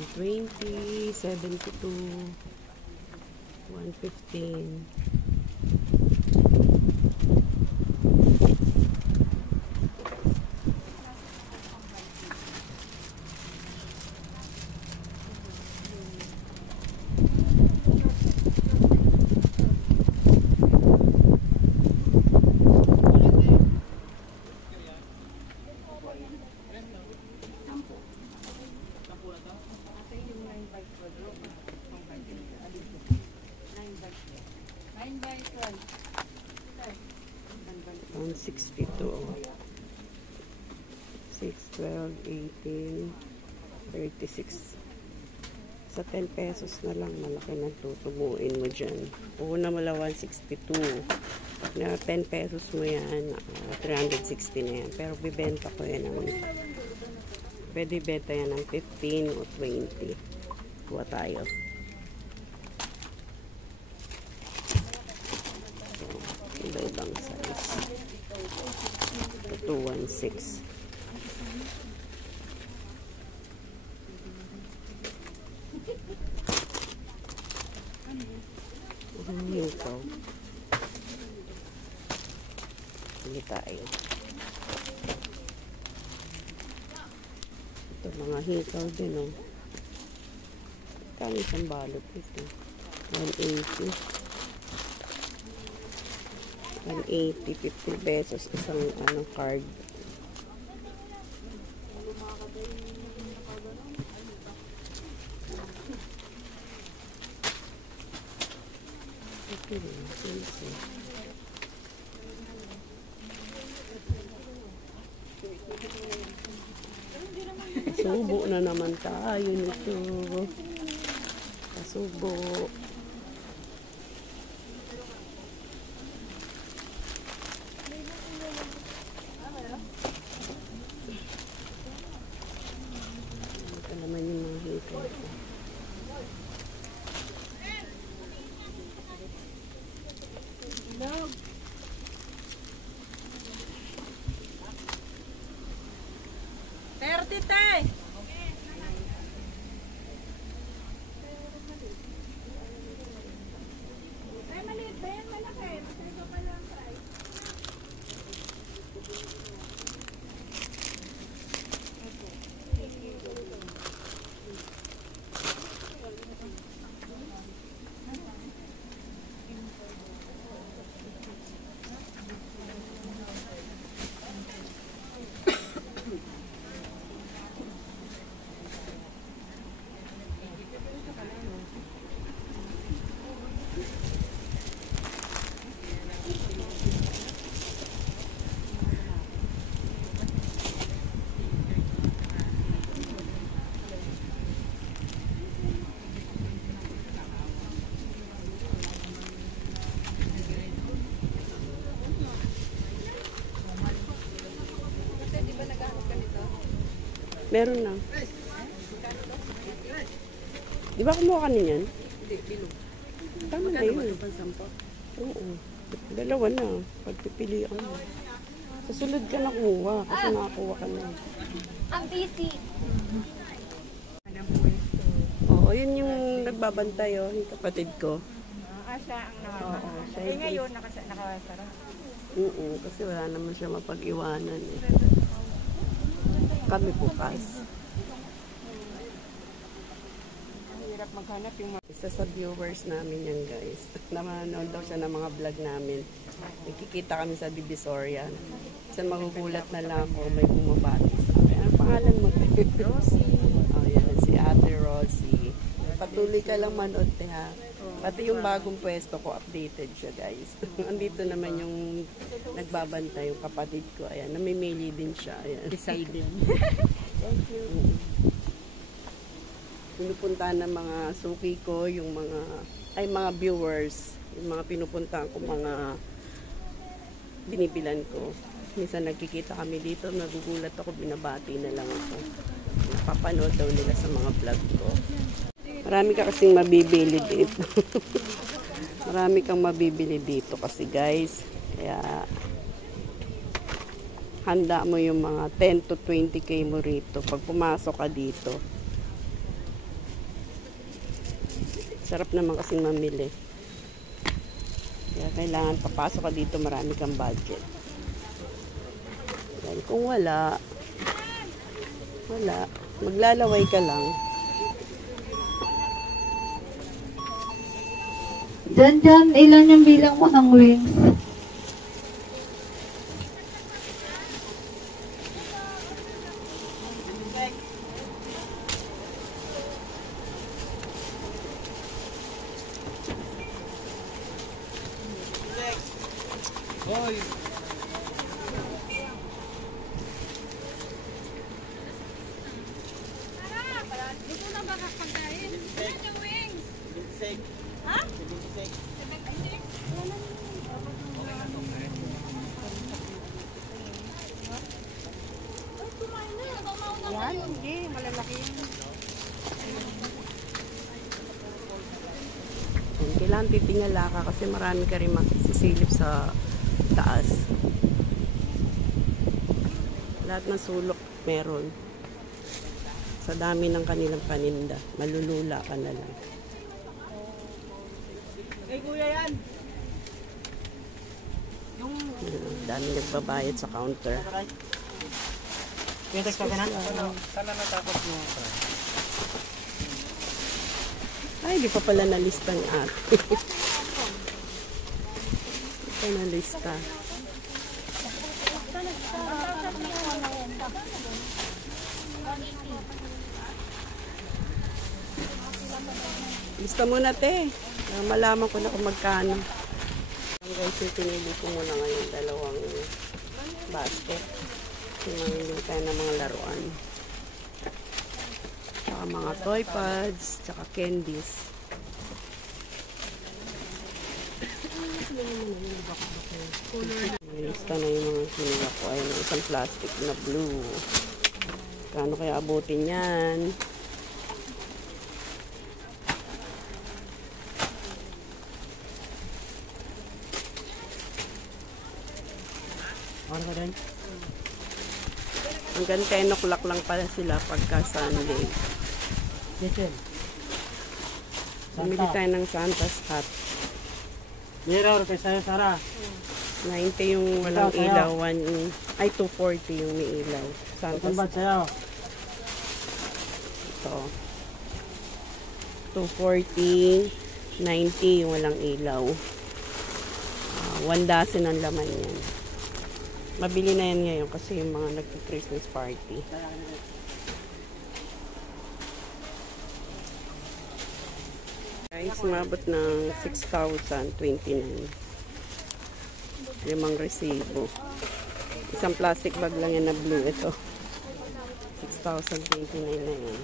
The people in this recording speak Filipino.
120, 72, 115. On 62, 6, 12, 18, 36. Sa 10 pesos na lang, malaki na tutubuin mo dyan. Una mo lang 162. Na 10 pesos mo yan, 360 na yan. Pero bibenta ko yan ng, pwede benta yan ng 15 o 20. Kuha tayo. So, iba-ibang size. 216. Hikaw. Hindi tayo. Ito mga hikaw din, oh. Kano isang balot ito? 180. 180, 50 pesos isang card. Subo na naman tayo nito. Kasubo. Ito naman yung mga hikaw. Meron na. Di ba kumuha ka niyan? Hindi, bilog. Tama na yun. Oo. Dalawa na. Pagpipilian mo. Susunod ka na kuha. Kasi nakakuha ka na. Ang busy. Oo, yun yung nagbabantay, oh. Yung kapatid ko. Siya ang nakakasara. Oo, siya Eh ngayon, nakasara. Oo, kasi wala naman siya mapag-iwanan, eh. Kami bukas. Hirap maghanap yung mga... Isa sa viewers namin yan, guys. Namanood daw siya ng mga vlog namin. Nakikita kami sa Divisoria. Kasi magugulat na lang ako may bumabati sa akin. Ano pangalan mo? Rosie. Oh, yan. Si Ate Rosie. Patuloy ka lang manood, ha. Pati yung bagong pwesto ko, updated siya, guys. Andito naman yung nagbabantay, yung kapatid ko. Ayan, namimili din siya. Ayan. Decided. Thank you. Pinupuntahan ng mga suki ko, yung mga viewers, yung mga pinupuntahan ko, mga binibilan ko. Minsan nagkikita kami dito, nagugulat ako, binabati na lang ako. Napapanood daw nila sa mga vlog ko. Marami ka kasing mabibili dito. Marami kang mabibili dito kasi, guys. Kaya handa mo yung mga 10 to 20K mo rito pag pumasok ka dito. Sarap naman kasing mamili. Kaya kailangan papasok ka dito, marami kang budget. Dahil kung wala, maglalaway ka lang. Diyan, ilan yung bilang mo ng wings? Yan, hindi. Malalaki yan. And kailangan titingala ka kasi marami ka rin makisisilip sa taas. Lahat ng sulok meron. Sa dami ng kanilang paninda, malulula ka na lang. Kuya yan. Dami nagbabayad sa counter. Yung text ka na? Sana natapos mo. Ay, di pa pala nalista ni ate. Di pa nalista. Lista muna, te. Malaman ko na kung magkano. Guys, yung pinili ko muna ngayon dalawang basket. Mamili tayo ng mga laruan. Tsaka mga toy pads, tsaka candies. Lista na yung mga kinuha ko. Ayun, isang plastic na blue. Kano kaya abutin yan? Ano ka din? Hanggang 10 o'clock lang pala sila pagka Sunday. Listen. Bumili tayo ng Santa's hat. Mirror kay sa'yo, Sarah. 90 yung walang Ikaw, ilaw. 240 yung may ilaw. Santa's Itong bad sa'yo. ito. 240, 90 yung walang ilaw. 1 dozen ang laman yan. Mabili na yan ngayon kasi yung mga nagki-Christmas party. Guys, umabot ng 6,029. 5 resibo. Isang plastic bag lang yan na blue. Ito. 6,029 na yan.